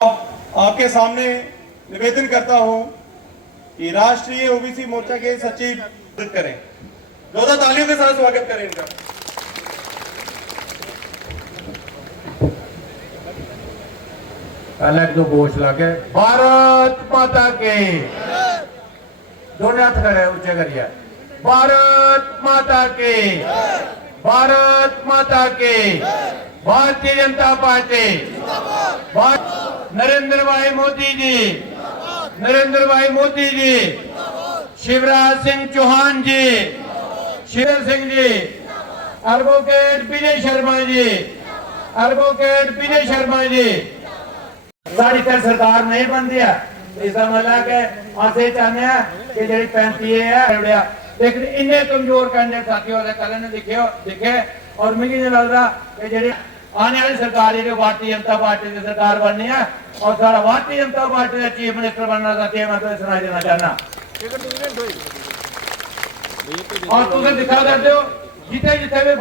आपके सामने निवेदन करता हूं कि राष्ट्रीय ओबीसी मोर्चा के सचिव करें। जोरदार तालियों के साथ स्वागत करें इनका। अलग तो घोष लगे भारत माता के दोनों हाथ खड़े ऊंचे करिए। भारत माता के, भारत माता के, भारतीय जनता पार्टी, नरेंद्र भाई मोदी जी, नरेंद्र भाई मोदी जी, शिवराज सिंह चौहान जी, शेर सिंह जी, एडवोकेट विजय शर्मा जी, एडवोकेट विजय शर्मा जी। साड़ी तक सरकार नहीं बन दिया, इसका मतलब है असे चाहते हैं कि जी 35 है लेकिन इन्ने कमजोर कैंडिडेट साथियों कल ने दिखे और मुझे नहीं लगता कि जी आने वाली सरकार जो भारतीय जनता पार्टी की सरकार बननी है और सारा भारतीय जनता पार्टी का चीफ मिनिस्टर बनना चाहती है। मैं तो सुना देना चाहना और तुम दिखा करते हो जिथे जिथे भी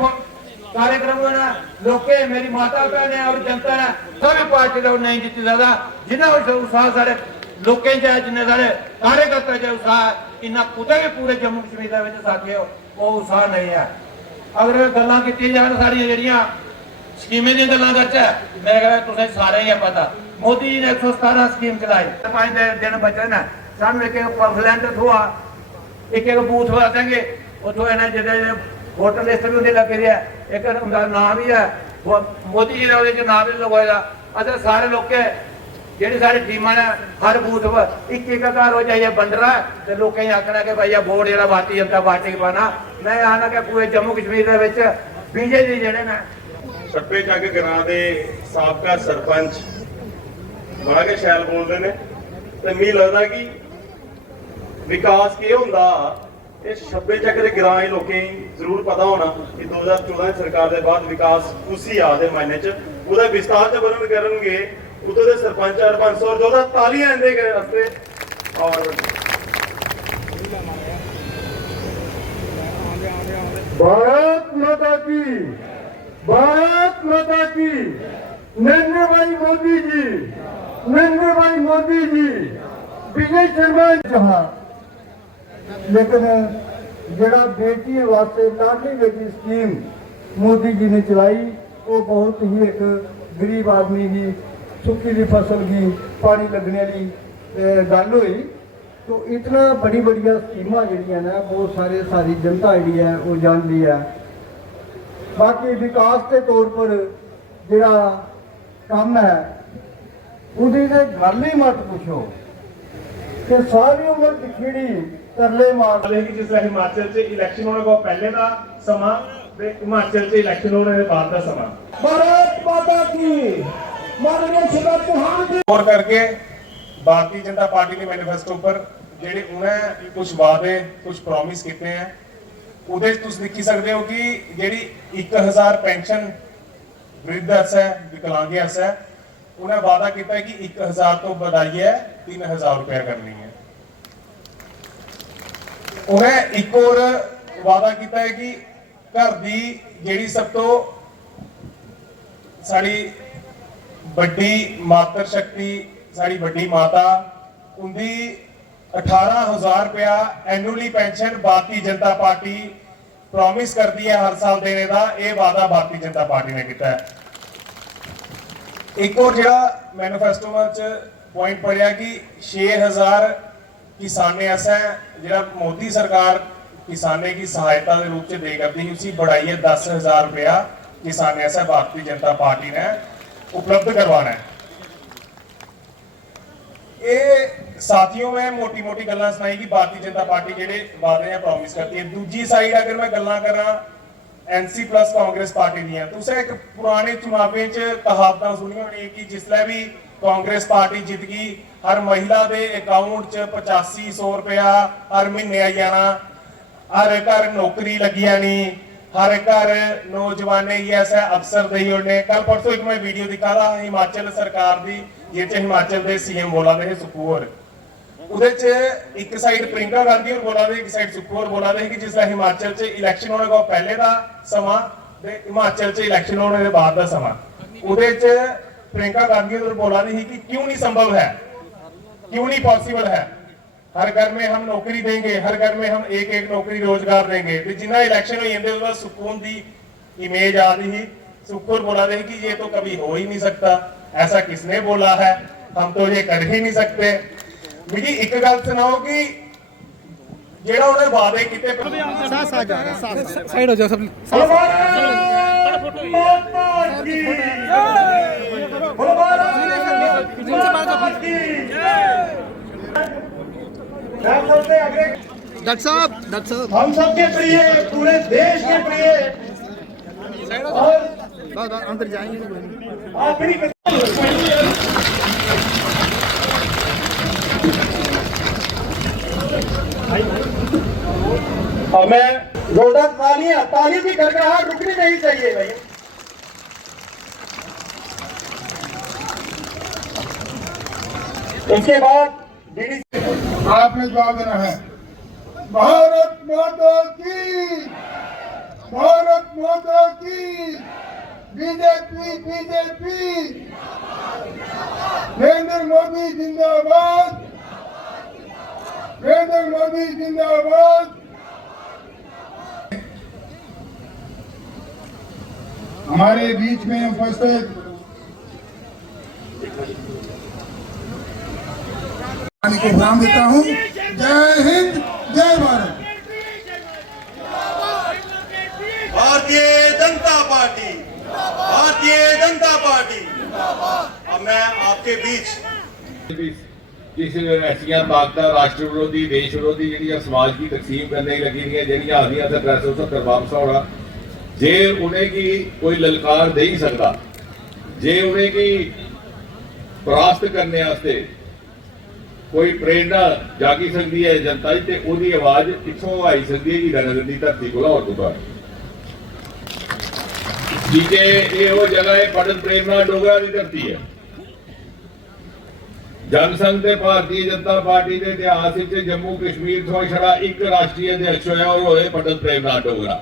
कार्यक्रम होना लोग मेरी माता बहन है और जनता ने सभी पार्टी का नहीं जीती ज्यादा जिन्हें उत्साह सारे लोग जिन्हें सारे कार्यकर्ता जो उत्साह इन्ना कुछ भी पूरे जम्मू कश्मीर साथी वो उत्साह नहीं है। अगर गल्लां कीती जान सारी जड़ियां स्कीमें दी गल्लां करचे मेरे ख्याल तुसें सारे ही पता मोदी जी ने 117 स्कीम चलाई 5 दिन बचे ने सानू एक परफलेंट थोआ एक बूथ देंगे उतो इन्हें जिहदे वोटर लिस्ट भी उन्हें लगी है एक उनका नाम भी है मोदी जी ने नाम भी लगवाया। अच्छा सारे लोग जी सारी टीम ने हर बूथ पर एक घर हो जाइए बंडरा तो लोग आखना कि भाई वोट जो भारतीय जनता पार्टी को पाना। मैं आना कि पूरे जम्मू कश्मीर बीजेपी जेडे ने छप्पे चक ग्रां दे साबका सरपंच बड़ा के शैल बोलते हैं तो मी लगता कि विकास के होंदा छब्बे चक के ग्रां ही लोगों जरूर पता होना कि 2014 सरकार के बाद विकास उसी आदे मायने च विस्तार च वर्णन करेंगे उतो दे सरपंच सरपंच और जो तालियां इनके गए रस्ते और भारत माता की, भारत माता की, नरेंद्र भाई मोदी जी, नरेंद्र भाई मोदी जी, विजय शर्मा जहां लेकिन जरा बेटी वास्ते लाडली बेटी स्कीम मोदी जी ने चलाई वो बहुत ही एक गरीब आदमी की सुखी की फसल की पानी लगने वाली गल हुई। तो इतना बड़ी बड़िया स्कीम जड़ियाँ ने बहुत सारे सारी जनता जी है वो जानती है। बाकी विकास के तौर पर जरा काम है उदी गल ही मत पूछो कि सारी उम्र दिखड़ी तरले मार जिस हिमाचल से इलेक्शन होने को पहले का समा हिमाचल से इलेक्शन होने के बाद का समा। भारत माता की, माननीय शिवराज चौहान जी और करके भारतीय जनता पार्टी के मैनिफेस्टो पर जेडे उन्हें कुछ वादे कुछ प्रॉमिस किए हैं उदे तुम देखी सकते हो कि जेडी 1000 पेंशन वृद्ध है विकलांग है उन्हें वादा किया है कि 1000 तो बढ़ाइए 3000 रुपया करनी है। उन्हें एक और वादा किया है कि घर की जेडी सब तो साड़ी बड़ी मातर शक्ति साड़ी बड़ी माता उनकी 18,000 रुपया annually pension Bharatiya Janata party promise करती है हर साल देने का यह वादा भारतीय जनता पार्टी ने किया है। एक और जो मैनिफेस्टो पॉइंट पढ़िया कि 6,000 किसाने ऐसा जो मोदी सरकार किसाने की सहायता के रूप में दे करती उसी बढ़ाई है 10,000 रुपया किसाने ऐसा भारतीय जनता पार्टी ने उपलब्ध करवाना है। ये साथियों में मोटी मोटी गल्लां सुनाई कि भारतीय जनता पार्टी जेडे वादे या प्रॉमिस करती है। दूजी साइड अगर मैं गल्लां करा एनसी प्लस कांग्रेस पार्टी दियां तुसें एक पुराने चुनावें च कहावतां सुनियां होनी कि जिसलै भी कांग्रेस पार्टी जित गई हर महिला दे अकाउंट च 8500 रुपया हर महीने आई जाना, हर घर नौकरी लगी जानी, हर घर नौजवाने ही ऐसा अफसर दे होने। कल परसों एक मैं वीडियो दिखा रहा हिमाचल सरकार दी ये हिमाचल के सीएम बोला थे सुखू एक साइड प्रियंका गांधी और बोला एक साइड सुखू और बोला कि जिसला हिमाचल च इलेक्शन होने को पहले का समा हिमाचल च इलेक्शन होने के बाद का समा प्रियंका गांधी उधर बोला नहीं कि क्यों नहीं संभव है, क्यों नहीं पॉसिबल है। हर घर में हम नौकरी देंगे, हर घर में हम एक एक नौकरी रोजगार देंगे। तो जिन्ना इलेक्शन हो जाते उसका सुकून की इमेज आ रही, सुकून बोला दे कि ये तो कभी हो ही नहीं सकता, ऐसा किसने बोला है, हम तो ये कर ही नहीं सकते। मुझे एक गल सुनाओ कि जेड़ा उन्हें वादे किते साइड हो जाओ सब। डॉक्टर साहब हम सबके प्रिय, पूरे देश के प्रिय और अंदर जाएंगे। आखिरी और मैं जोरदार ताली भी खड़खड़ाहट रुकनी नहीं चाहिए भाई। उसके बाद आपने जवाब देना है। भारत माता की, भारत माता की, बीजेपी बीजेपी, नरेंद्र मोदी जिंदाबाद, नरेंद्र मोदी जिंदाबाद। हमारे बीच में उपस्थित को प्रणाम देता हूँ। जय हिंद, जय भारत। Bharatiya Janata party, Bharatiya Janata party. अब मैं आपके बीच जिस ऐसियां ताकत राष्ट्र विरोधी देश विरोधी जी समाज की तकसीम करने लगी जी आदियां 370 वापस होना, जे उन्हें की कोई ललकार दे ही सकता, जे उन्हें की परास्त करने वास्ते कोई प्रेरणा जागी सकती है जनता ते ओदी आवाज पिछों आई सकती है हीरानगर की धरती को लाहौर तो जीजे ये वो जगह है पढ़न प्रेरणा डोगरा की धरती है। जनसंघ ते भारतीय जनता पार्टी के इतिहास जम्मू कश्मीर तो छड़ा एक राष्ट्रीय अध्यक्ष होया और होए पढ़न प्रेरणा डोगरा।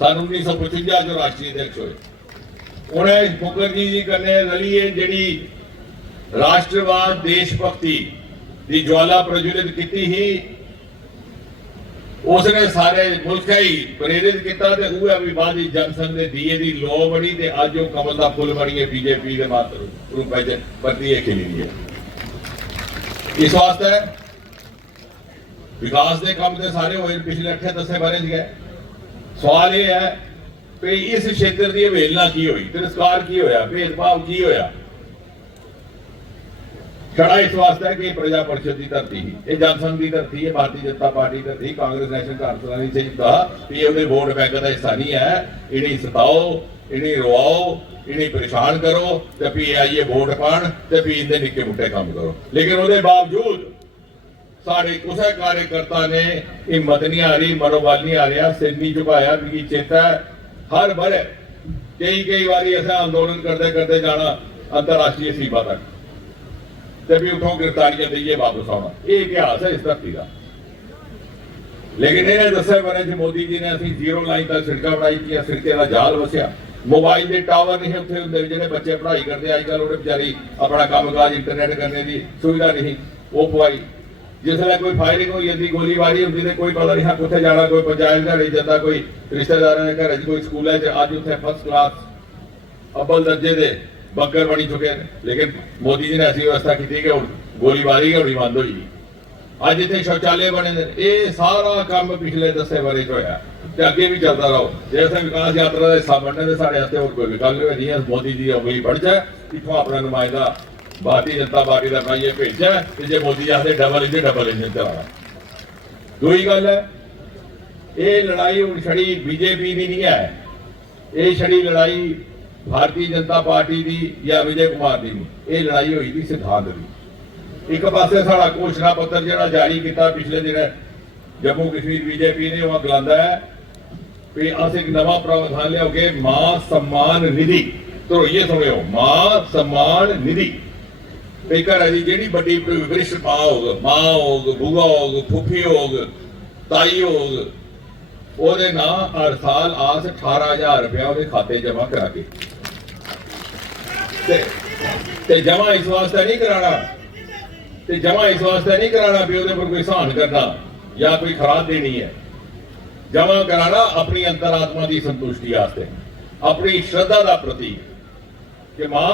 सन 1955 जो राष्ट्रीय अध्यक्ष होए उन्हें मुखर्जी जी कन्ने रलिए जिहड़ी राष्ट्रवाद देशभक्ति की ज्वाला प्रज्वलित की ही, उसने सारे मुल्क ही प्रेरित किया। बाद जनसंघ के दीए की लौ बनी ते अज वो कमल का फुल बनी है बीजेपी के मात्र रूप परतिए खिली है। इस वास्ते विकास के काम तो सारे हुए पिछले 8-10 बारे गए। सवाल यह है कि इस क्षेत्र की अवहेलना की हुई, तिरस्कार की होया, भेदभाव की होया। खड़ा इस वास्ते कि प्रजा परिषद की धरती ही, ये जनसंघ की धरती है, भारतीय जनता पार्टी की धरती। कांग्रेस नेशनल कांफ्रेंस ने कहा कि ये वोट बैंक का हिस्सा नहीं है, इन्हें सताओ, इन्हें रोआओ, इन्हें परेशान करो, तो फिर आइए वोट पान, तो फिर इन्हें निक्के मुट्टे काम करो। लेकिन उसके बावजूद साढ़े कुछ कार्यकर्ता ने हिम्मत नहीं आ रही, मनोबल नहीं आ रहा, सिर नहीं झुकाया। भी चेता हर बार कई बारी ऐसा आंदोलन करते करते जाना अंतरराष्ट्रीय सीमा तक, तभी उठों गिरफ्तारियां दीजिए वापस आना। ये इतिहास है इस धरती का। लेकिन इन्हें दसे बारे मोदी जी ने असं 0 लाइन तक सड़क बनाई थी, सड़के का जाल वसिया, मोबाइल के टावर नहीं उत्थे होंदे, जिहड़े बच्चे पढ़ाई करते अजकल उन्हें बेचारी अपना कामकाज इंटरनेट करने की सुविधा नहीं वो पवाई। जिसले कोई फायरिंग हो जाती, गोलीबारी होती तो कोई पता नहीं हाँ कितने जाना, कोई पंचायत घर जाता, कोई रिश्तेदारों के घर, कोई स्कूल अज उत्थे फर्स्ट क्लास अव्वल दर्जे के बंकर बनी चुके हैं। लेकिन मोदी जी ने ऐसी व्यवस्था की कि गोलीबारी होनी बंद हुई। अज इतने शौचालय बने, ये सारा काम पिछले 10 बारे होया, अगे भी चलता रहो। जैसे विकास यात्रा का हिस्सा बनने से साढ़े हाथ और कोई विकल्प नहीं है। मोदी जी अगली बढ़ जाए, इतों अपना नुमाइंदा भारतीय जनता पार्टी का ये भेजा, जो मोदी आते डबल इंजन चलाना। दूसरी गल है, ये लड़ाई हूँ छड़ी बीजेपी की नहीं है, ये छड़ी लड़ाई भारतीय जनता पार्टी की या विजय कुमार की नहीं, ये लड़ाई हुई थी सिद्धांत की। एक पासे साड़ा घोषणा पत्र जो जारी किया पिछले दिन जम्मू कश्मीर बीजेपी ने वह गलांदा है कि अस एक नवा प्रावधान लियाओगे, मां सम्मान निधि। तो ये सुनियो, मां सम्मान निधि घर की जी बड़ी वरिष्ठ मां होग, बुआ होग, फुफी होग, ताई होग, ਉਹਦੇ ਨਾਂ हर साल आस 18,000 रुपया ਉਹਦੇ खाते जमा करा के ਤੇ ਜਮਾ ਇਸ ਵਾਸਤੇ ਨਹੀਂ ਕਰਾਣਾ ਵੀ ਉਹਦੇ ਪਰ ਕੋਈ ਸਹਾਨ ਕਰਨਾ ਜਾਂ ਕੋਈ ਖਰਾਬ ਦੇਣੀ ਹੈ। ਜਮਾ ਕਰਾਣਾ ਆਪਣੀ ਅੰਤਰਾਤਮਾ ਦੀ ਸੰਤੁਸ਼ਟੀ ਵਾਸਤੇ, ਆਪਣੀ ਸ਼ਰਧਾ ਦਾ ਪ੍ਰਤੀਕ ਕਿ ਮਾਂ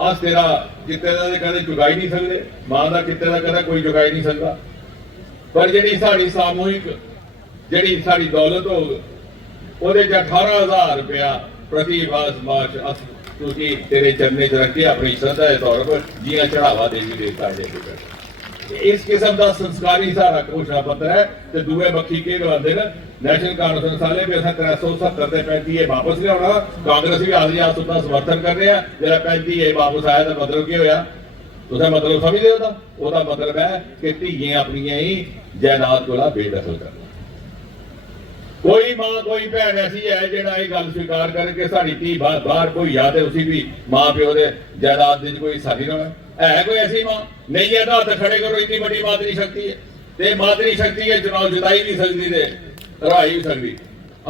ਆਸ ਤੇਰਾ ਕਿਤੇ ਦਾ ਕਦੇ ਚੁਕਾਈ ਨਹੀਂ ਸਕਦੇ, ਮਾਂ ਦਾ ਕਿਤੇ ਦਾ ਕਦੇ ਕੋਈ ਚੁਕਾਈ ਨਹੀਂ ਸਕਦਾ। ਪਰ ਜਿਹੜੀ ਸਾਡੀ ਸਾਮੂਹਿਕ ਜਿਹੜੀ ਸਾਡੀ ਦੌਲਤ ਹੋ ਉਹਦੇ ਚ 18,000 रुपया प्रति मास ਤੁਸੀਂ ਤੇਰੇ ਚਰਨੇ ਚ ਰੱਖੇ ਆਪਣੀ ਸ਼ਰਧਾ ਦੇ ਤੌਰ ਪਰ ਜੀਆਂ ਚੜਾਵਾ ਦੇਵੀ ਦੇਵਤਾ ਦੇ ਇਸ ਕਿਸਮ ਦਾ ਸੰਸਕਾਰੀ ਸਾਰਾ ਘੋਸ਼ਣਾ ਪੱਤਰ ਹੈ। ਤੇ ਦੂਏ ਬੱਖੀ ਕੇ ਗਵਾਉਂਦੇ ਨੇ ਨੈਸ਼ਨਲ ਕਾਨਫਰੰਸ ਵਾਲੇ ਵੀ ਅਸਾਂ 370 ਤੇ 35 ਇਹ ਵਾਪਸ ਲਿਆਉਣਾ, ਕਾਂਗਰਸ ਵੀ ਆਦੀ ਆਸ ਦਾ ਸਮਰਥਨ ਕਰ ਰਿਹਾ। ਜਿਹੜਾ 35 ਇਹ ਵਾਪਸ ਆਇਆ ਤਾਂ ਮਤਲਬ ਕੀ ਹੋਇਆ? ਤੁਸੀਂ ਮਤਲਬ ਸਮਝਦੇ ਹੋ? ਉਹਦਾ ਮਤਲਬ ਹੈ ਕਿ ਧੀਆਂ ਆਪਣੀਆਂ ਹੀ ਜਾਇਦਾਦ ਕੋਲਾ ਬੇਦਖਲ ਕਰਨਾ। ਕੋਈ ਮਾਂ ਕੋਈ ਭੈਣ ਐਸੀ ਹੈ ਜਿਹੜਾ ਇਹ ਗੱਲ ਸਵੀਕਾਰ ਕਰੇ ਕਿ ਸਾਡੀ ਧੀ ਬਾਹਰ ਕੋਈ ਆ ਤੇ ਉਸੇ ਵੀ ਮਾਂ ਪਿਓ ਦੇ ਜਾਇਦਾਦ ਦੀ ਕੋਈ ਸਾਡੀ ਨਾ ਹੈ ਕੋਈ ਐਸੀ ਮਾਂ ਨਹੀਂ ਹੈ ਤਾਂ ਹੱਥ ਖੜੇ ਕਰੋ। ਇੰਨੀ ਵੱਡੀ ਮਾਤਰੀ ਸ਼ਕਤੀ ਹੈ ਤੇ ਮਾਤਰੀ ਸ਼ਕਤੀ ਹੈ ਚੁਣਾਵ ਜਿਤਾਈ ਨਹੀਂ ਸਕਦੀ ਤੇ ਹਰਾਈ ਨਹੀਂ ਸਕਦੀ।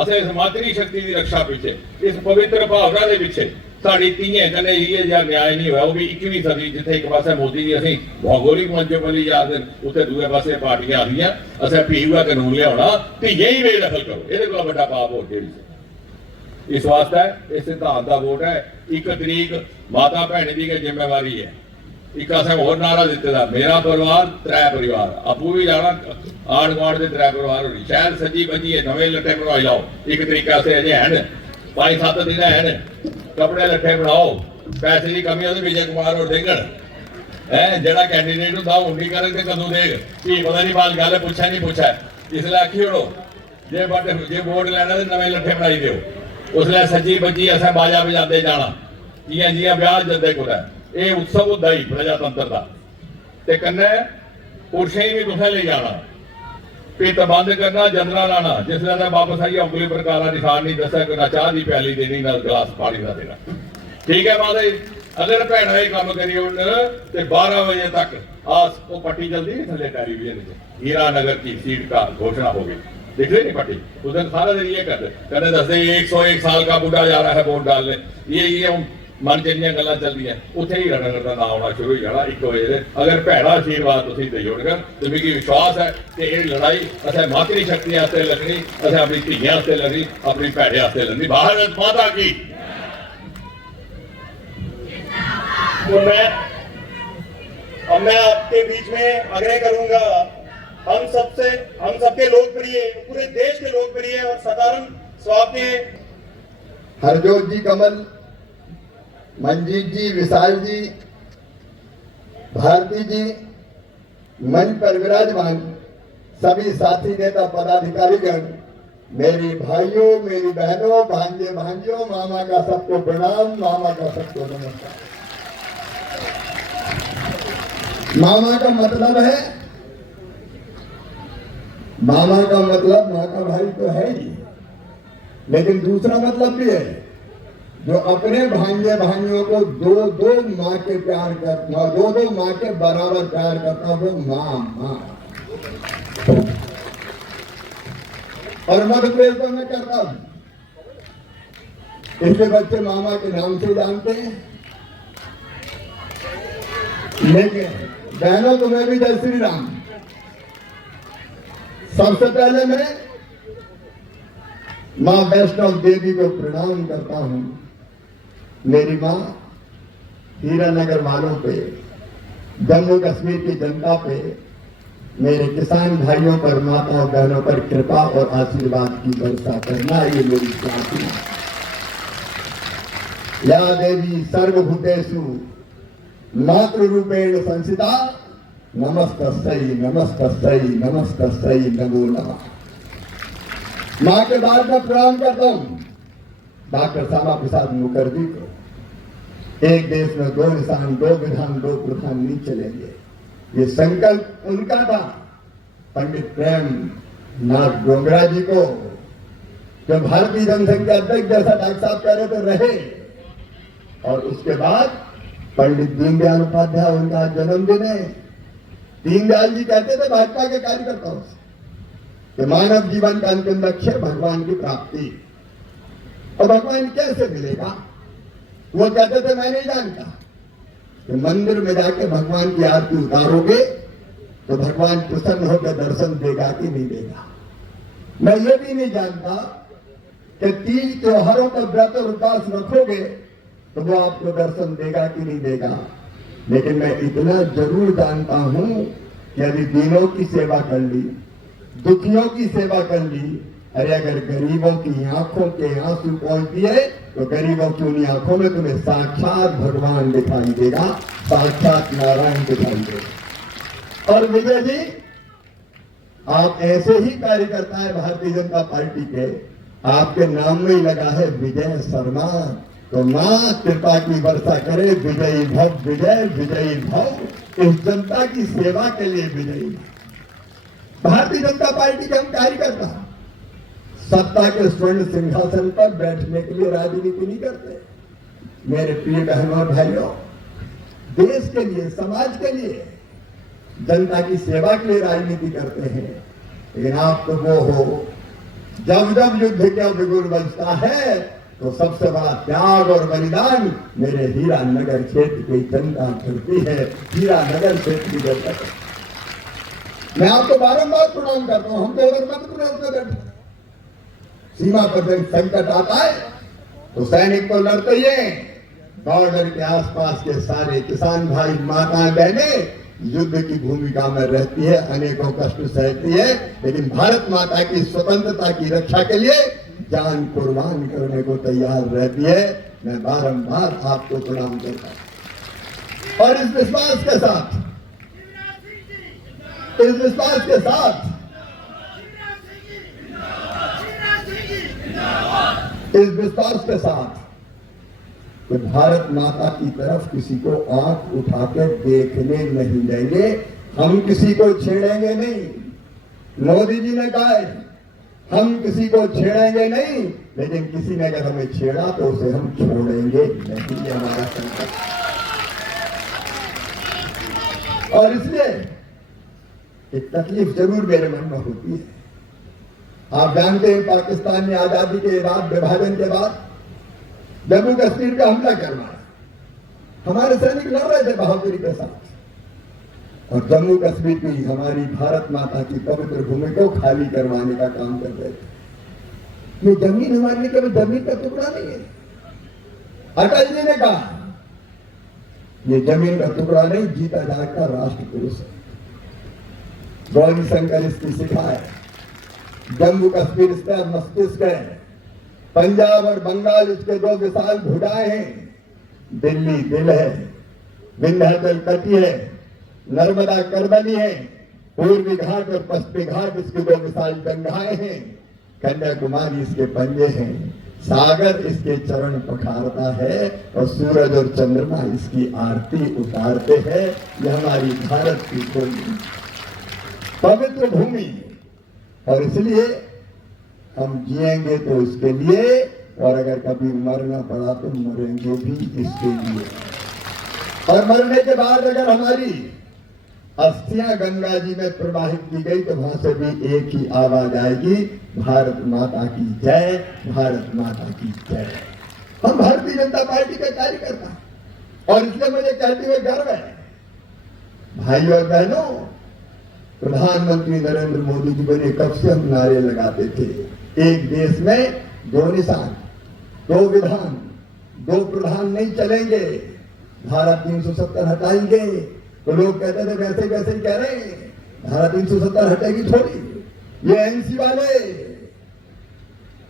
ਅਸੀਂ ਇਸ ਮਾਤਰੀ ਸ਼ਕਤੀ ਦੀ ਰੱਖਿਆ ਪਿੱਛੇ, ਇਸ ਪਵਿੱਤਰ ਭਾਵਨਾ ਦੇ ਪਿੱਛੇ ਸਾਡੀ ਧੀਆਂ ਕਨੇ ਇਹ ਜਾਂ ਨਿਆਂ ਨਹੀਂ ਹੋਇਆ। ਉਹ ਵੀ 21ਵੀਂ ਸਦੀ ਜਿੱਥੇ ਇੱਕ ਪਾਸੇ ਮੋਦੀ ਜੀ ਅਸੀਂ ਭੌਗੋਲਿਕ ਮੰਚੋਂ ਬਲੀ ਯਾਦ ਉੱਥੇ ਦੂਏ ਪਾਸੇ ਪਾਰਟੀਆਂ ਆ ਗਈਆਂ। ਅਸੀਂ ਪੀਊਆ ਕਾਨੂੰਨ ਲਿਆਉਣਾ ਧੀਆਂ ਹੀ ਬੇਦਖਲ ਕਰੋ, ਇਹਦੇ ਕੋਲ ਵੱਡਾ ਪਾਪ ਹੋਰ ਕਿਹੜੀ ਸੀ? ਇਸ ਵਾਸਤੇ ਇਸ ਸਿਧਾਂਤ ਦਾ ਵੋਟ ਹੈ। 1 ਤਰੀਕ ਮਾਤਾ ਭੈਣ ਦੀ ਜ਼ਿੰਮੇਵਾਰੀ ਹੈ। ਇੱਕ ਅਸਾਂ ਹੋਰ ਨਾਰਾ ਦਿੱਤੇ ਦਾ ਮੇਰਾ ਪਰਿਵਾਰ ਤ੍ਰੈ ਪਰਿਵਾਰ, ਆਪੂ ਵੀ ਜਾਣਾ ਆੜ ਗੁਆੜ ਦੇ ਤ੍ਰੈ ਪਰਿਵਾਰ ਹੋਣੀ। ਸ਼ਾਇਦ ਸੱਜੀ ਬੱਜੀ ਨਵੇਂ ਲੱਟੇ ਬਣਵਾਈ ਲਾਓ। 1 ਤਰੀਕਾ ਸੇ ਅਜੇ ਹਨ 5-7 दिन है कपड़े लट्ठे बनाओ। पैसे की कमी होती विजय कुमार और देगड़ है जरा कैंडीडेट होता उन्नी करन ते कदों देग कि पता नहीं बात गल पूछा नहीं पूछा इसलिए आखी उड़ो जे वोट लेना तो नवे लट्ठे बनाई दो। उसलिए सज्जी बज्जी असें बाजा बजाते जाना जियां जियां ब्याह जदे कुदै ये उत्सव होंदा ही प्रजातंत्र का ते कन्नै पुरशें भी तुसें ले जाना पित बंद करना जंदरा लाना। जिसले मैं वापस आई उंगली प्रकार निशान नहीं दसा कि ना चाह की प्याली देनी ना गिलास पानी का देना। ठीक है माता जी अगर भैन ये काम करिए तो 12 बजे तक आस वो पट्टी चलती है थले टेलीविजन हीरा नगर की सीट का घोषणा हो गई। दिख रही नहीं पट्टी उस दिन सारा दिन ये कहते दसते 101 साल का बूढ़ा जा रहा है वोट डालने ये मन चलिया गल्लां चलदियां उत्थे ही हीरानगर का नाम आना शुरू हो जाना 1 बजे। अगर भैड़ा आशीर्वाद तुसीं दे जोड़कर तो मिगी विश्वास है कि ये लड़ाई असें मातरी शक्ति वास्ते लड़नी, असें अपनी धीआं वास्ते लड़नी, अपनी भैड़े वास्ते लड़नी। भारत माता की। तो मैं आपके बीच में आग्रह करूंगा हम सबके लोकप्रिय पूरे देश के लोकप्रिय और साधारण स्वभाव के हरजोत जी कमल, मंजीत जी, विशाल जी, भारती जी, मंच पर विराजमान सभी साथी नेता पदाधिकारीगण, मेरी भाइयों मेरी बहनों भांजे भांजियों मामा का सबको प्रणाम, मामा का सबको नमस्कार। मामा का मतलब है मामा का मतलब माँ का भाई तो है ही, लेकिन दूसरा मतलब भी है जो अपने भांजे भाइयों को दो माँ के प्यार करता, दो माँ के बराबर प्यार करता वो माँ। और मध्य प्रदेश को मैं करता हूँ इसके बच्चे मामा के नाम से जानते हैं। लेकिन बहनों तुम्हें भी जय श्री राम। सबसे पहले मैं माँ वैष्णव देवी को प्रणाम करता हूँ। मेरी माँ हीरानगर वालों पे, जम्मू कश्मीर की जनता पे, मेरे किसान भाइयों पर, माताओं बहनों पर कृपा और आशीर्वाद की वर्षा करना ये मेरी प्रार्थना। या देवी सर्वभूतेषु मातृरूपेण संस्थिता नमस्तस्यै नमस्तस्यै नमस्तस्यै नमो नमः। माँ के बाल का प्रणाम करता हूँ डॉक्टर श्यामा प्रसाद मुखर्जी को। एक देश में 2 निशान 2 विधान 2 प्रधान नहीं चलेंगे, ये संकल्प उनका था। पंडित प्रेम नाथ डोगरा जी को जो भारतीय जनसंख्या अध्यक्ष जैसा डॉक्टर साहब कह रहे थे रहे, और उसके बाद पंडित दीनदयाल उपाध्याय उनका जन्मदिन है। दीनदयाल जी कहते थे भाजपा के कार्यकर्ताओं से कि मानव जीवन का अंतिम लक्ष्य भगवान की प्राप्ति, और भगवान कैसे मिलेगा वो कहते थे मैं नहीं जानता। कि मंदिर में जाके भगवान की आरती उतारोगे तो भगवान प्रसन्न होकर दर्शन देगा कि नहीं देगा। मैं ये भी नहीं जानता कि तीज त्योहारों का व्रत और उपवास रखोगे तो वो आपको दर्शन देगा कि नहीं देगा। लेकिन मैं इतना जरूर जानता हूं कि यदि दीनों की सेवा कर ली, दुखियों की सेवा कर ली, अरे अगर गरीबों की आंखों के आंसू पहुंच दिए तो गरीबों की उन्हीं आंखों में तुम्हें साक्षात भगवान दिखाई देगा, साक्षात नारायण दिखाई देगा। और विजय जी, आप ऐसे ही कार्यकर्ता है भारतीय जनता पार्टी के, आपके नाम में ही लगा है विजय शर्मा। तो मां कृपा की वर्षा करे, विजयी भव विजय, विजयी भव, इस जनता की सेवा के लिए विजयी। भारतीय जनता पार्टी के हम कार्यकर्ता सत्ता के स्वर्ण सिंहासन पर बैठने के लिए राजनीति नहीं करते। मेरे प्रिय बहनों और भाइयों, देश के लिए, समाज के लिए, जनता की सेवा के लिए राजनीति करते हैं। लेकिन आप तो वो हो, जब जब युद्ध का बिगुल बजता है तो सबसे बड़ा त्याग और बलिदान मेरे हीरा नगर क्षेत्र की जनता करती है, हीरा नगर क्षेत्र की जनता करती। मैं आपको बारंबार प्रणाम करता हूं। हम तो अगर मध्य प्रदेश में बैठे, सीमा पर संकट आता है तो सैनिक तो लड़ते ही हैं, बॉर्डर के आसपास के सारे किसान भाई, माताएं, बहनें युद्ध की भूमिका में रहती है, अनेकों कष्ट सहती है, लेकिन भारत माता की स्वतंत्रता की रक्षा के लिए जान कुर्बान करने को तैयार रहती है। मैं बारंबार आपको प्रणाम करता हूं और इस विश्वास के साथ कि भारत माता की तरफ किसी को आंख उठा के देखने नहीं देंगे, हम किसी को छेड़ेंगे नहीं। मोदी जी ने कहा है हम किसी को छेड़ेंगे नहीं, लेकिन किसी ने अगर हमें छेड़ा तो उसे हम छोड़ेंगे नहीं, ये हमारा संकल्प। और इसलिए एक तकलीफ जरूर मेरे मन में होती है। आप जानते हैं पाकिस्तान ने आजादी के बाद, विभाजन के बाद जम्मू कश्मीर पे हमला करवाया, हमारे सैनिक लड़ रहे थे बहादुरी के साथ और जम्मू कश्मीर की हमारी भारत माता की पवित्र भूमि को खाली करवाने का काम कर रहे थे। ये जमीन हमारे लिए केवल जमीन का टुकड़ा नहीं है। अटल जी ने कहा ये जमीन का टुकड़ा नहीं, जीता जागता राष्ट्र पुरुष है। गौरी शंकर इसकी शिखा है, जम्मू कश्मीर इसका मस्तिष्क है, पंजाब और बंगाल इसके दो विशाल भुजाएं हैं, दिल्ली दिल है, विंध्याचल कटी है, नर्मदा करबनी है, पूर्वी घाट और पश्चिमी घाट इसकी दो विशाल गंगाएं हैं, कन्याकुमारी इसके पंजे हैं, सागर इसके चरण पखारता है और सूरज और चंद्रमा इसकी आरती उतारते हैं। यह हमारी भारत की भूमि, पवित्र भूमि, और इसलिए हम जिएंगे तो इसके लिए, और अगर कभी मरना पड़ा तो मरेंगे भी इसके लिए। और मरने के बाद अगर हमारी अस्थियां गंगा जी में प्रवाहित की गई तो वहां से भी एक ही आवाज आएगी, भारत माता की जय, भारत माता की जय। हम भारतीय जनता पार्टी के कार्यकर्ता, और इसलिए मुझे कहते हुए गर्व है, भाइयों और बहनों, प्रधानमंत्री नरेंद्र मोदी जी बने कब से हम नारे लगाते थे, एक देश में दो निशान, दो विधान, दो प्रधान नहीं चलेंगे, धारा 370 हटाएंगे। तो लोग कहते थे वैसे वैसे ही कह रहे हैं, धारा 370 हटेगी थोड़ी। ये एनसी वाले,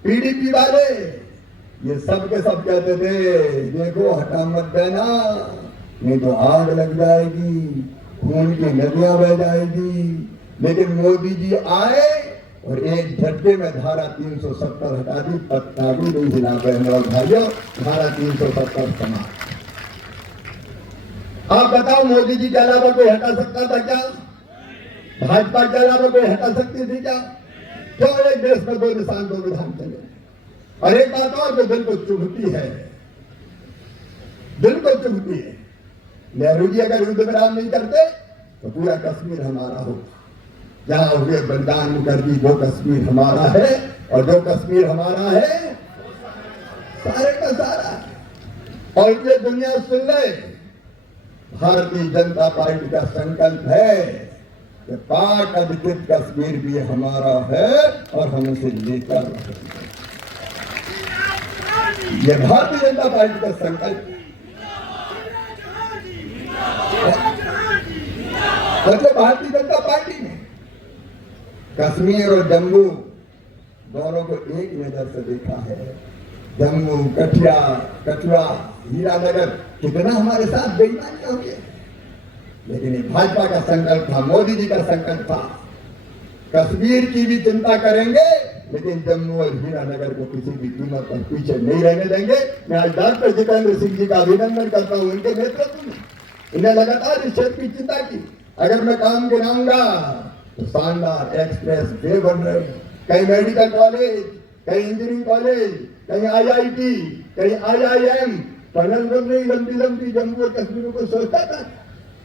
पीडीपी वाले, ये सब के सब कहते थे देखो हटा मत देना, नहीं तो आग लग जाएगी, खून की नदियां बह जाएगी। लेकिन मोदी जी आए और एक झटके में धारा 370 हटा दी, पत्ता भी नहीं हिला। बहनों और भाइयों, धारा 370 समाप्त। आप बताओ मोदी जी के अलावा कोई हटा सकता था क्या? भाजपा के अलावा कोई हटा सकती थी क्या? क्यों एक देश में दो निशान, दो विधान चले? और एक बात और जो दिल को चुभती है, दिल को चुभती है, नेहरू जी अगर युद्ध विराम नहीं करते तो पूरा कश्मीर हमारा होता। जहां हुए बलिदान मुखर्जी, वो कश्मीर हमारा है, और जो कश्मीर हमारा है सारे का सारा। और ये दुनिया सुन ले भारतीय जनता पार्टी का संकल्प है कि पाक अधिकृत कश्मीर भी हमारा है और हम उसे लेकर रहेंगे। यह भारतीय जनता पार्टी का संकल्प है। मतलब भारतीय जनता पार्टी ने कश्मीर और जम्मू दोनों को एक नजर से देखा है। जम्मू, कठुआ, हीरानगर कितना हमारे साथ बेईमानी हुई है, लेकिन ये भाजपा का संकल्प था, मोदी जी का संकल्प था। कश्मीर की भी चिंता करेंगे, लेकिन जम्मू और हीरानगर को किसी भी कीमत पर पीछे नहीं रहने देंगे। मैं आज डॉक्टर जितेंद्र सिंह जी का अभिनंदन करता हूं, उनके नेतृत्व में इन्हें लगातार इस क्षेत्र की चिंता की। अगर मैं काम गिनाऊंगा तो शानदार एक्सप्रेस वे बन रहे हैं, कई मेडिकल कॉलेज, कई इंजीनियरिंग कॉलेज, कहीं IIT, कहीं IIM, टनल बन रही लंबी लंबी। जम्मू और कश्मीर को सोचता था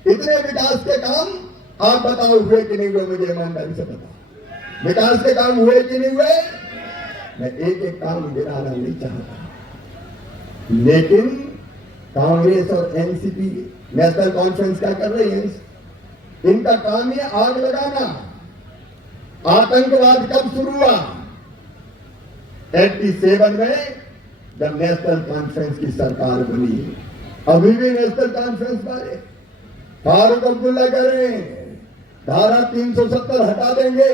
इतने विकास के काम आप बताओ हुए कि नहीं हुए, मुझे ईमानदारी से बताओ विकास के काम हुए कि नहीं हुए। मैं एक एक काम गिनाना नहीं चाहता, लेकिन कांग्रेस और एनसीपी नेशनल कॉन्फ्रेंस क्या कर रही है, इनका काम है आग लगाना। आतंकवाद कब शुरू हुआ? 87 में जब नेशनल कॉन्फ्रेंस की सरकार बनी। अभी भी नेशनल कॉन्फ्रेंस वाले फारूक अब्दुल्ला कह रहे हैं धारा 370 हटा देंगे,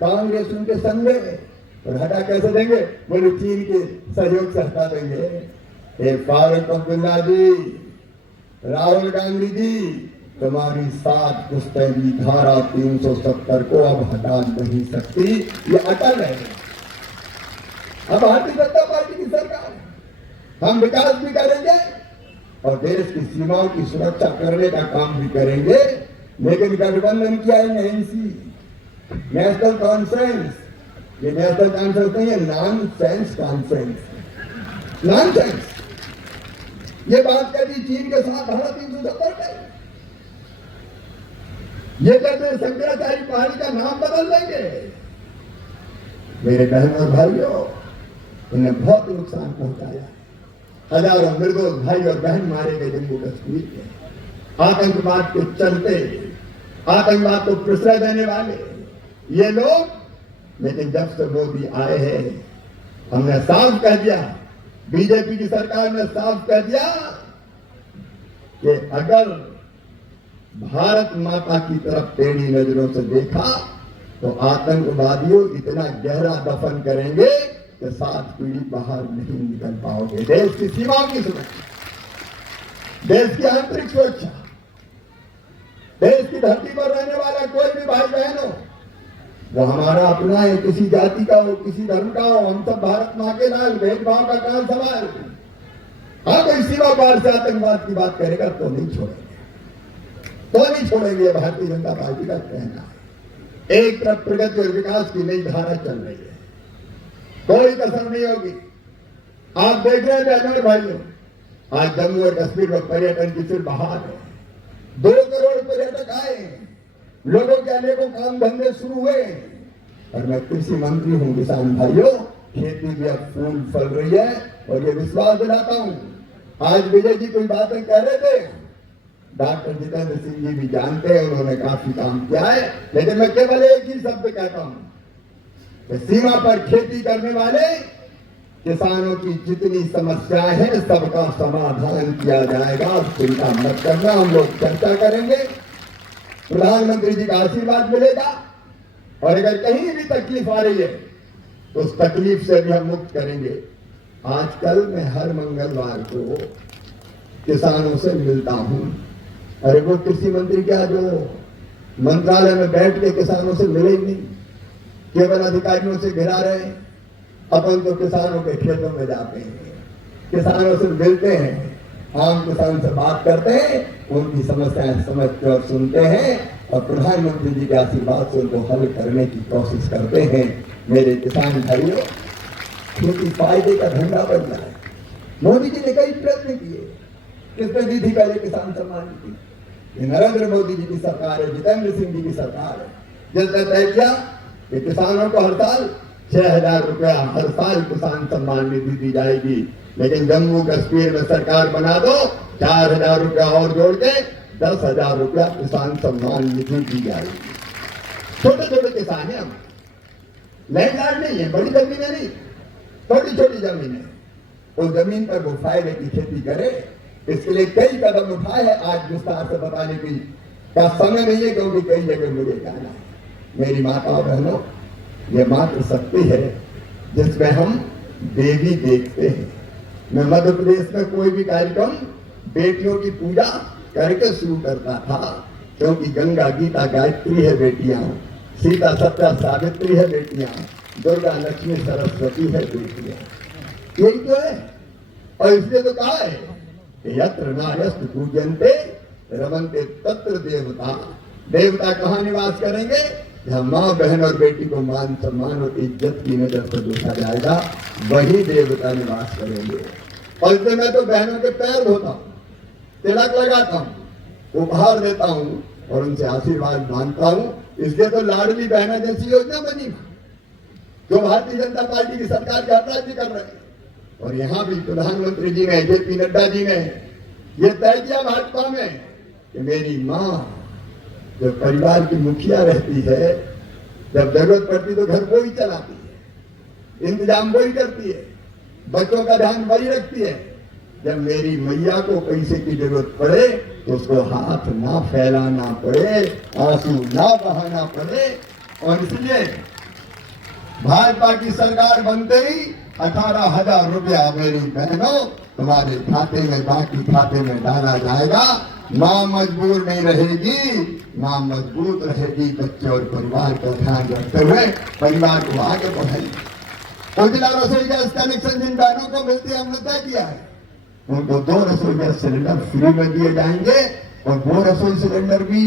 कांग्रेस उनके संग है। और हटा कैसे देंगे? बोले चीन के सहयोग से हटा देंगे। फारूक अब्दुल्ला जी, राहुल गांधी जी, तुम्हारी 7 पुश्तैनी धारा 370 को अब हटा नहीं सकती, ये अटल है। अब भारतीय जनता पार्टी की सरकार, हम विकास भी करेंगे और देश की सीमाओं की सुरक्षा करने का काम भी करेंगे, लेकिन गठबंधन किया है एनसी, नेशनल कॉन्फ्रेंस। ये नेशनल कॉन्फ्रेंस नहीं है, non sense conference, non sense. ये बात कर दी चीन के साथ धारा 370 का, ये कहते हैं शंकराचार्य पहाड़ी का नाम बदल देंगे। मेरे बहन और भाइयों, इन्हें बहुत नुकसान पहुंचाया। हजारों निर्दोष भाई और बहन मारे गए जम्मू कश्मीर में। आतंकवाद के चलते, आतंकवाद को प्रश्रय देने वाले ये लोग, लेकिन जब से मोदी आए हैं हमने साफ कह दिया, बीजेपी की सरकार ने साफ कह दिया कि अगर भारत माता की तरफ टेढ़ी नजरों से देखा तो आतंकवादियों इतना गहरा दफन करेंगे कि 7 पीढ़ी बाहर नहीं निकल पाओगे। देश की सीमाओं की सुरक्षा, देश की आंतरिक सुरक्षा, देश की धरती पर रहने वाला कोई भी भाई बहन हो, वो हमारा अपना है, किसी जाति का हो, किसी धर्म का हो, हम सब भारत मां के लाल, भेदभाव का कहां सवाल। हाँ, कोई सीमा पार से आतंकवाद की बात करेगा तो नहीं छोड़ेंगे, तो नहीं छोड़ेंगे। भारतीय जनता पार्टी का कहना है। एक तरफ प्रगति और विकास की नई धारा चल रही है, कोई कसर नहीं होगी। आप देख रहे हैं बहनों और भाइयों, आज जम्मू और कश्मीर में पर्यटन की फिर बहार है। 2 करोड़ पर्यटक आए, लोगों के अनेकों काम धंधे शुरू हुए। और मैं कृषि मंत्री हूं किसान भाइयों, खेती भी अब फूल फल रही है। और ये विश्वास दिलाता हूं, आज विजय जी कोई बातें कह रहे थे, डॉक्टर जितेंद्र सिंह जी भी जानते हैं, उन्होंने काफी काम किया है। लेकिन मैं केवल एक ही शब्द कहता हूं कि सीमा पर खेती करने वाले किसानों की जितनी समस्याएं हैं सबका समाधान किया जाएगा, चिंता मत करना। हम लोग चर्चा करेंगे, प्रधानमंत्री जी का आशीर्वाद मिलेगा, और अगर कहीं भी तकलीफ आ रही है तो उस तकलीफ से भी हम मुक्त करेंगे। आजकल मैं हर मंगलवार को किसानों से मिलता हूं। अरे वो कृषि मंत्री क्या जो मंत्रालय में बैठ के किसानों से मिले ही नहीं, केवल अधिकारियों से घिरा रहे। अपन तो किसानों के खेतों में जाते हैं, किसानों से मिलते हैं, आम किसान से बात करते हैं, उनकी समस्याएं समझते और सुनते हैं, और प्रधानमंत्री जी के आशीर्वाद से उनको हल करने की कोशिश करते हैं। मेरे किसान भाइयों, खेती फायदे का धंधा बन रहा है। मोदी जी ने कई प्रयत्न किए, किसने दी थी पहले किसान सम्मान निधि? ये नरेंद्र मोदी जी की सरकार है, जितेंद्र सिंह जी की सरकार है, जिसने तय किया कि किसानों को हर साल 6,000 रुपया हर साल किसान सम्मान निधि दी जाएगी। लेकिन जम्मू कश्मीर में सरकार बना दो 4,000 रुपया और जोड़ के 10,000 रुपया किसान सम्मान निधि दी जाएगी। छोटे छोटे किसान हैं हम, लैंडलॉर्ड नहीं है, बड़ी जमीनें नहीं, छोटी छोटी जमीनें। उस जमीन पर वो फायदे की खेती करे, इसके लिए कई कदम उठाए हैं। आज विस्तार से बताने की का समय नहीं है, क्योंकि कई जगह मुझे जाना है। मेरी माताओं बहनों, ये मात्र शक्ति है जिसमें हम देवी देखते हैं। मैं मध्य प्रदेश में कोई भी कार्यक्रम बेटियों की पूजा करके शुरू करता था, क्योंकि गंगा गीता गायत्री है बेटियां, सीता सत्या सावित्री है बेटियां, दुर्गा लक्ष्मी सरस्वती है बेटियां। यही तो है। और इसलिए तो कहा है कि यत्र नार्यस्तु पूज्यन्ते रमन्ते तत्र देवता। देवता कहाँ निवास करेंगे? जहाँ माँ बहन और बेटी को मान सम्मान और इज्जत की नजर से देखा जाएगा, वही देवता निवास करेंगे। और इसलिए मैं तो बहनों के पैर धोता हूँ, तिलक लगाता हूँ, उपहार देता हूँ और उनसे आशीर्वाद मांगता हूँ। इसलिए तो लाडली बहना जैसी योजना बनी जो भारतीय जनता पार्टी की सरकार के हर राज्य कर रहे हैं। और यहाँ भी प्रधानमंत्री जी ने, JP नड्डा जी ने ये तय किया भाजपा में कि मेरी माँ जो परिवार की मुखिया रहती है, जब जरूरत पड़ती तो घर वो ही चलाती है, इंतजाम वो ही करती है, बच्चों का ध्यान वही रखती है। जब मेरी मैया को पैसे की जरूरत पड़े तो उसको हाथ ना फैलाना पड़े, आंसू ना बहाना पड़े। और इसलिए भाजपा की सरकार बनते ही 18,000 रुपया मेरी बहनों तुम्हारे खाते में, बाकी खाते में डाला जाएगा। माँ मजबूर नहीं रहेगी, माँ मजबूत रहेगी। बच्चे और परिवार का ध्यान रखते हुए परिवार को आगे बढ़ाएगी। उजला रसोई गैस कनेक्शन जिन बहनों को मिलती है, हमने तय किया है उनको 2 रसोई गैस सिलेंडर फ्री में दिए जाएंगे। और वो रसोई सिलेंडर भी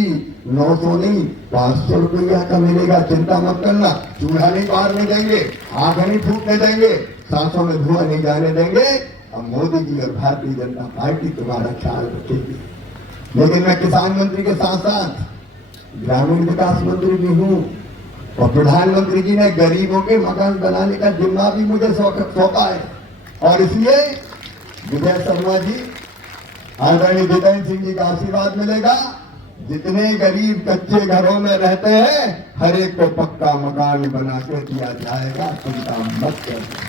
900 नहीं 500 रुपया का मिलेगा। चिंता मत करना, चूल्हा नहीं बाहर नहीं देंगे, आग नहीं फूकने देंगे, सांसों में धुआं नहीं जाने देंगे। अब मोदी जी और भारतीय जनता पार्टी तुम्हारा ख्याल रखेगी। लेकिन मैं किसान मंत्री के साथ साथ ग्रामीण विकास मंत्री भी हूँ और प्रधानमंत्री जी ने गरीबों के मकान बनाने का जिम्मा भी मुझे सौंपा है। और इसलिए विजय शर्मा जी, आदरणीय जितेंद्र सिंह जी का आशीर्वाद मिलेगा। जितने गरीब कच्चे घरों में रहते हैं, हर एक को पक्का मकान बना के दिया जाएगा, चिंता मत करो।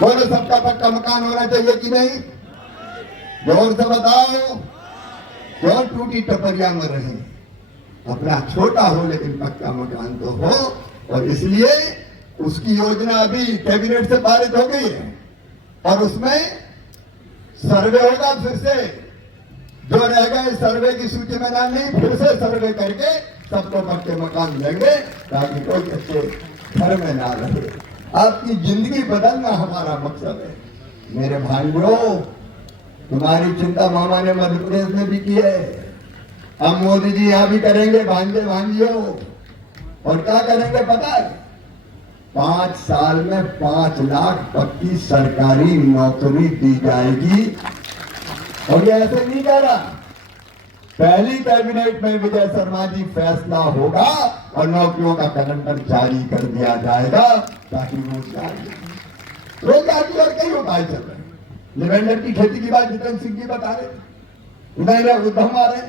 बोलो, सबका पक्का मकान होना चाहिए कि नहीं? जोर से बताओ। जो टूटी टपरिया में रहे, अपना छोटा हो लेकिन पक्का मकान तो हो। और इसलिए उसकी योजना अभी कैबिनेट से पारित हो गई है और उसमें सर्वे होगा। फिर से जो रह गए सर्वे की सूची में नाम नहीं, फिर से सर्वे करके सबको पक्के मकान देंगे ताकि कोई कच्चे घर में ना रहे। आपकी जिंदगी बदलना हमारा मकसद है। मेरे भाइयों, तुम्हारी चिंता मामा ने मध्य प्रदेश में भी की है, अब मोदी जी यहाँ भी करेंगे भांजे भांजियों। और क्या करेंगे पता है? 5 साल में 5 लाख पक्की सरकारी नौकरी दी जाएगी। और ये ऐसे नहीं कह रहा, पहली कैबिनेट में विजय शर्मा जी फैसला होगा और नौकरियों का कैलेंडर जारी कर दिया जाएगा ताकि रोजगार की और कई उपाय चल रहे हैं। लेवेंडर की खेती की बात जितेंद्र सिंह जी बता रहे, नए उद्यम आ रहे,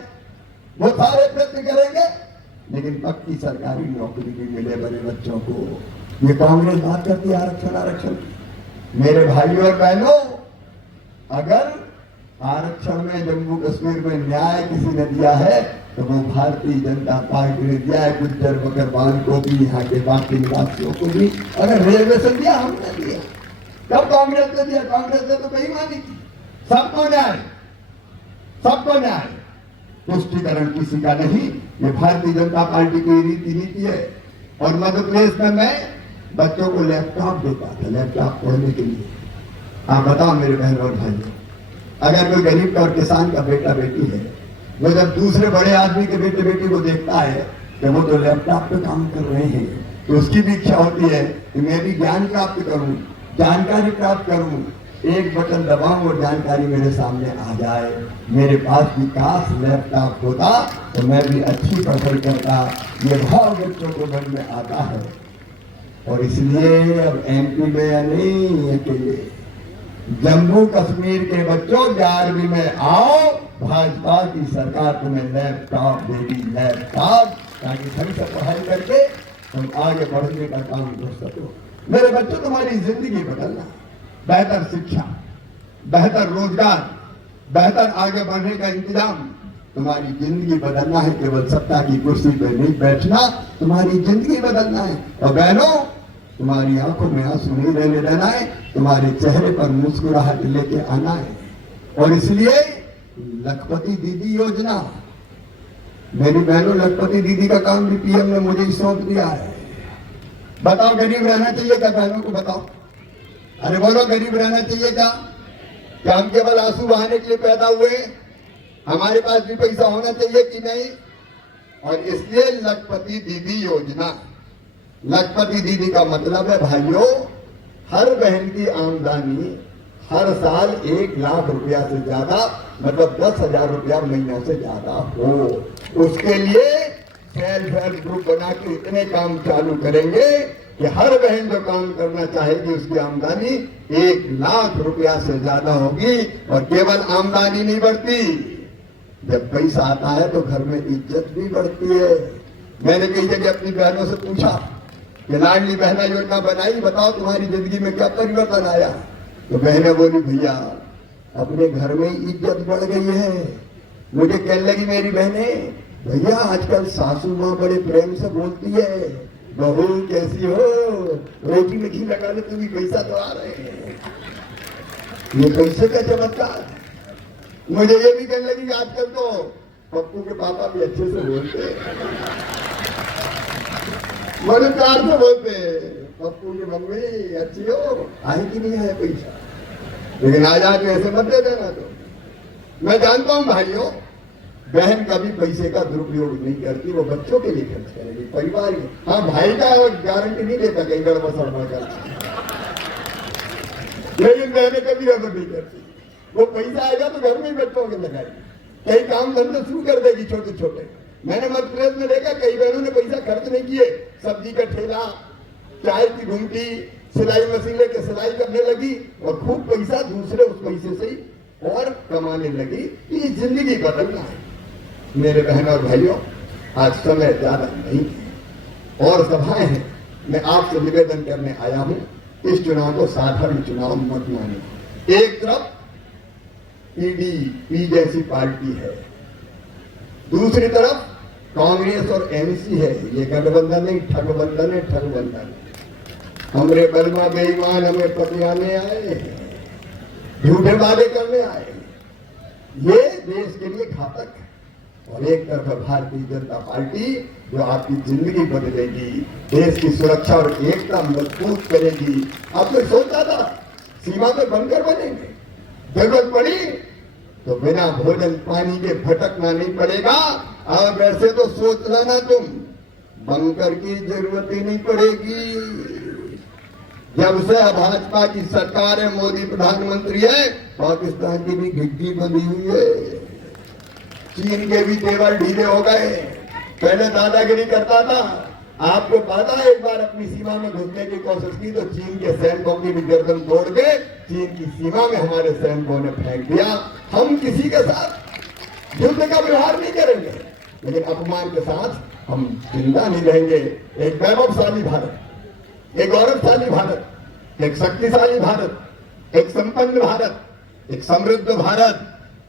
वो सारे प्रयत्न करेंगे, लेकिन पक्की सरकारी नौकरी भी मिले बड़े बच्चों को। ये कांग्रेस बात करती है आरक्षण आरक्षण की। मेरे भाइयों और बहनों, अगर आरक्षण में जम्मू कश्मीर में न्याय किसी ने दिया है तो वो भारतीय जनता पार्टी ने दिया है। गुज्जर बकरवाल को भी, यहाँ के बाकी निवासियों को भी। अगर रेलवे से दिया, हमने दिया। कब कांग्रेस ने दिया? कांग्रेस ने तो बेईमानी की। सबको न्याय, सबको न्याय। तुष्टिकरण किसी का नहीं, ये भारतीय जनता पार्टी की रीति नीति है। और मध्य प्रदेश में मैं बच्चों को लैपटॉप देता था, लैपटॉप पढ़ने के लिए। आप बताओ मेरे बहन और भाइयों, अगर कोई गरीब का और किसान का बेटा बेटी है, वो जब दूसरे बड़े आदमी के बेटे बेटी को देखता है कि वो तो लैपटॉप पे काम कर रहे हैं, तो उसकी भी इच्छा होती है कि मैं भी ज्ञान प्राप्त करूं, जानकारी प्राप्त करूं। एक बटन दबाऊं और जानकारी मेरे सामने आ जाए। मेरे पास भी काश लैपटॉप होता तो मैं भी अच्छी पढ़ाई करता। ये भाव बच्चों को मन में आता है। और इसलिए अब MP में या नहीं अकेले, जम्मू कश्मीर के बच्चों 11वीं में आओ, भाजपा की सरकार तुम्हें लैपटॉप देगी, लैपटॉप, ताकि ढंग से पढ़ाई करके तुम आगे बढ़ने का काम कर सको। मेरे बच्चों, तुम्हारी जिंदगी बदलना, बेहतर शिक्षा, बेहतर रोजगार, बेहतर आगे बढ़ने का इंतजाम, तुम्हारी जिंदगी बदलना है। केवल सत्ता की कुर्सी पर नहीं बैठना, तुम्हारी जिंदगी बदलना है। और बहनों, तुम्हारी आंखों में आंसू नहीं रहने देना है, तुम्हारे चेहरे पर मुस्कुराहट लेके आना है। और इसलिए लखपति दीदी योजना, मेरी बहनों, लखपति दीदी का काम भी पीएम ने मुझे ही सौंप दिया है। बताओ, गरीब रहना चाहिए क्या? बहनों को बताओ, अरे बोलो, गरीब रहना चाहिए क्या? क्या हम केवल आंसू बहाने के लिए पैदा हुए? हमारे पास भी पैसा होना चाहिए कि नहीं? और इसलिए लखपति दीदी योजना, लखपति दीदी का मतलब है भाइयों, हर बहन की आमदनी हर साल 1 लाख रुपया से ज्यादा, मतलब 10,000 रुपया महीने से ज्यादा हो। उसके लिए सेल्फ हेल्प ग्रुप बना के इतने काम चालू करेंगे कि हर बहन जो काम करना चाहेगी उसकी आमदनी 1 लाख रुपया से ज्यादा होगी। और केवल आमदनी नहीं बढ़ती, जब पैसा आता है तो घर में इज्जत भी बढ़ती है। मैंने कई जगह अपनी बहनों से पूछा कि लाडली बहना योजना बनाई, बताओ तुम्हारी जिंदगी में क्या परिवर्तन आया? तो बहनें बोली, भैया अपने घर में इज्जत बढ़ गई है। मुझे कहने लगी मेरी बहनें, भैया आजकल सासू माँ बड़े प्रेम से बोलती है, बहू कैसी हो, रोटी में घी लगा ले, तुम्हें पैसा तो आ रहे हैं। ये पैसे का चमत्कार। मुझे ये भी कहने लगी कि आजकल तो पप्पू के पापा भी अच्छे से बोलते हैं, बड़े प्यार से बोलते हैं, पप्पू की मम्मी अच्छी हो, आई कि नहीं है पैसा, लेकिन आज आके ऐसे मत दे देना। तो मैं जानता हूं भाइयों, बहन कभी पैसे का दुरुपयोग नहीं करती, वो बच्चों के लिए खर्च करेगी, परिवार के। हाँ, भाई का गारंटी नहीं देता कहीं गड़बड़ सड़बड़ करती, लेकिन बहनें कभी गड़बड़ नहीं करती। वो पैसा आएगा तो घर में ही बच्चों के लगाएगी, कई काम धंधे शुरू कर देगी छोटे छोटे। मैंने मध्य प्रदेश में देखा कई बहनों ने पैसा खर्च नहीं किए, सब्जी का ठेला, चाय की घुमटी, सिलाई मशीन लेके सिलाई करने लगी और खूब पैसा दूसरे उस पैसे से ही और कमाने लगी। ये जिंदगी बदलना है मेरे बहन और भाइयों। आज समय ज्यादा नहीं है और सभाएं हैं, मैं आपसे निवेदन करने आया हूं, इस चुनाव को साधारण चुनाव मत माने। एक तरफ पीडीपी जैसी पार्टी है, दूसरी तरफ कांग्रेस और एनसी है। ये गठबंधन नहीं, ठगबंधन है, ठगबंधन। हमरे बलमा बेईमान हमें पतियाने आए, झूठे वादे करने आए, ये देश के लिए घातक है। और एक तरफ भारतीय जनता पार्टी जो आपकी जिंदगी बदलेगी, देश की सुरक्षा और एकता मजबूत करेगी। आपने सोचा था सीमा में बंकर बनेंगे, जरूरत पड़ी तो बिना भोजन पानी के भटकना नहीं पड़ेगा। और वैसे तो सोच लेना तुम, बंकर की जरूरत ही नहीं पड़ेगी। जब से भाजपा की सरकार है, मोदी प्रधानमंत्री है, पाकिस्तान की भी घिग्गी बंधी हुई है, चीन के भी तेवर ढीले हो गए। पहले दादागिरी करता था, आपको पता है एक बार अपनी सीमा में घुसने की कोशिश की तो चीन के सैनिकों की भी गर्दन तोड़ के चीन की सीमा में हमारे सैनिकों ने फेंक दिया। हम किसी के साथ युद्ध का व्यवहार नहीं करेंगे, लेकिन अपमान के साथ हम जिंदा नहीं रहेंगे। एक वैभवशाली भारत, एक गौरवशाली भारत, एक शक्तिशाली भारत, एक संपन्न भारत, एक समृद्ध भारत,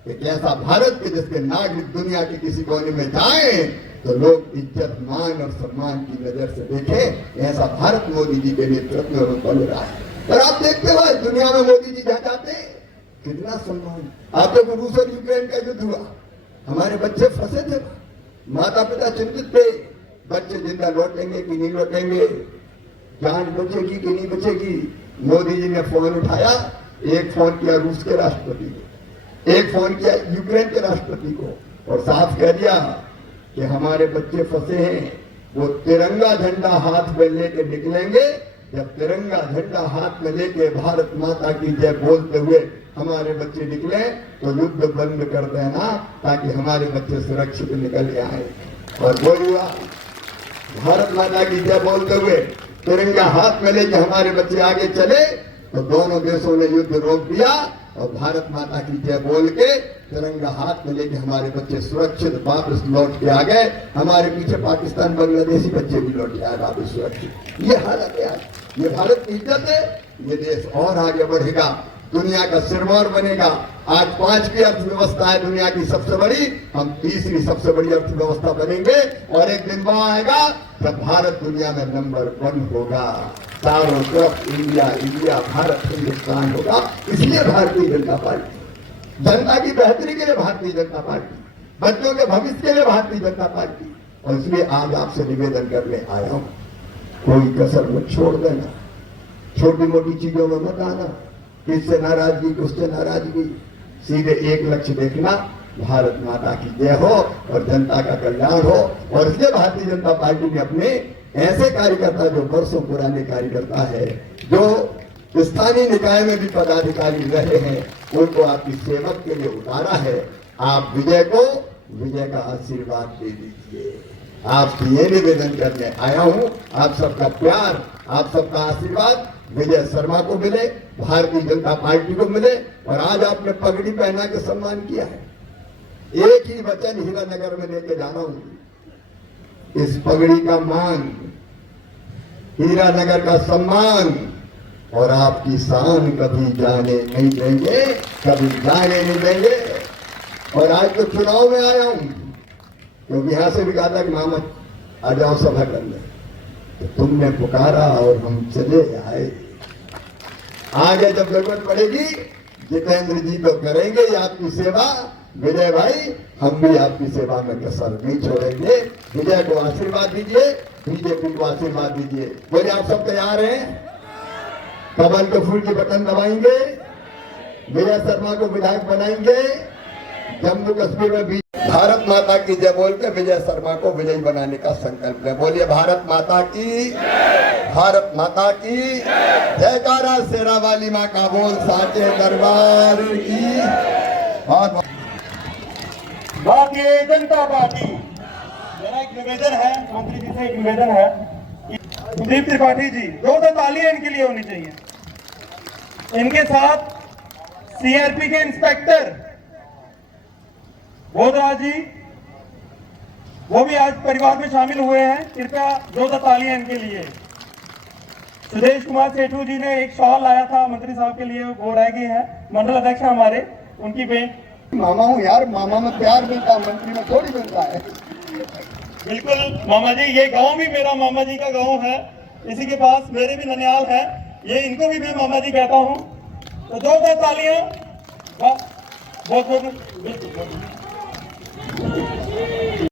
एक ऐसा भारत कि जिसके नागरिक दुनिया के किसी कोने में जाए तो लोग इज्जत, मान और सम्मान की नजर से देखें। ऐसा भारत मोदी जी के नेतृत्व में बन रहा है। और आप देखते हो दुनिया में मोदी जी जहाँ जाते हैं कितना सम्मान। आप लोग रूस और यूक्रेन का युद्ध हुआ, हमारे बच्चे फंसे थे, माता पिता चिंतित थे, बच्चे जिंदा लौटेंगे कि नहीं लौटेंगे, जान बचेगी कि नहीं बचेगी। मोदी जी ने फोन उठाया, एक फोन किया रूस के राष्ट्रपति को, एक फोन किया यूक्रेन के राष्ट्रपति को, और साफ कह दिया कि हमारे बच्चे फंसे हैं, वो तिरंगा झंडा हाथ में लेके निकलेंगे। जब तिरंगा झंडा हाथ में लेके भारत माता की जय बोलते हुए हमारे बच्चे निकले तो युद्ध बंद कर देना, ताकि हमारे बच्चे सुरक्षित निकल आए। और बोलिए, भारत माता की जय बोलते हुए तिरंगा हाथ में लेके हमारे बच्चे आगे चले तो दोनों देशों ने युद्ध रोक दिया और भारत माता की जय बोल के तिरंगा हाथ में लेके हमारे बच्चे सुरक्षित वापस लौट के आ गए। हमारे पीछे पाकिस्तान बांग्लादेशी बच्चे भी लौट के आए वापस सुरक्षित। ये हालत है आज। ये भारत की इज्जत है। ये देश और आगे बढ़ेगा, दुनिया का सिरमौर बनेगा। आज 5वीं अर्थव्यवस्था है दुनिया की सबसे बड़ी, हम 3री सबसे बड़ी अर्थव्यवस्था बनेंगे। और एक दिन वहां आएगा जब भारत दुनिया में नंबर 1 होगा। चारों तरफ इंडिया इंडिया, भारत हिंदुस्तान होगा। इसलिए भारतीय जनता पार्टी, जनता की बेहतरी के लिए भारतीय जनता पार्टी, बच्चों के भविष्य के लिए भारतीय जनता पार्टी। और इसलिए आज आपसे निवेदन करने आया हूं, कोई कसर मत छोड़ देना, छोटी मोटी चीजों में मत आना, किससे नाराजगी किससे नाराजगी, सीधे एक लक्ष्य देखना, भारत माता की जय हो और जनता का कल्याण हो। और इसलिए भारतीय जनता पार्टी ने अपने ऐसे कार्यकर्ता जो वर्षों पुराने कार्यकर्ता है, जो स्थानीय निकाय में भी पदाधिकारी रहे हैं, उनको आपकी सेवक के लिए उतारा है। आप विजय को विजय का आशीर्वाद दे दीजिए। आपसे ये निवेदन करने आया हूं, आप सबका प्यार, आप सबका आशीर्वाद विजय शर्मा को मिले, भारतीय जनता पार्टी को मिले। और आज आपने पगड़ी पहना के सम्मान किया है। एक ही वचन हीरानगर में लेके जा रहा हूं, इस पगड़ी का मान, हीरानगर का सम्मान और आपकी शान कभी जाने नहीं देंगे, कभी जाने नहीं देंगे। और आज तो चुनाव में आया हूं, क्योंकि यहां से भी कहा था कि मामा आ जाओ सभा करने, तो तुमने पुकारा और हम चले आए। आगे जब जरूरत पड़ेगी जितेंद्र जी तो करेंगे ये आपकी सेवा। विजय भाई, हम भी आपकी सेवा में कसर नहीं छोड़ेंगे। विजय को आशीर्वाद दीजिए, बीजेपी को आशीर्वाद दीजिए। बोले आप सब तैयार हैं? कमल के फूल के बटन दबाएंगे, विजय शर्मा को विधायक बनाएंगे, जम्मू कश्मीर में भी भारत माता की जय बोल के विजय शर्मा को विजयी बनाने का संकल्प है। बोलिए भारत माता की, भारत माता की जयकारा। शेरा वाली माँ का बोल, साचे दरबार की। भारतीय जनता पार्टी, मेरा एक निवेदन है, मंत्री जी से एक निवेदन है, सुदीप त्रिपाठी जी, जोरदार तालियां इनके लिए होनी चाहिए। इनके साथ सीआरपी के इंस्पेक्टर बोधराज जी, वो भी आज परिवार में शामिल हुए हैं। कृपया जोरदार तालियां इनके लिए। सुदेश कुमार सेठू जी ने एक शॉल लाया था मंत्री साहब के लिए, वो रह गए हैं। मंडल अध्यक्ष हमारे, उनकी बेट। मामा हूँ यार, मामा में प्यार मिलता, मंत्री में थोड़ी मिलता है। बिल्कुल मामा जी, ये गांव भी मेरा मामा जी का गांव है, इसी के पास मेरे भी ननियाल है, ये इनको भी मैं मामा जी कहता हूँ। तो जोरदार तालियां। बहुत बहुत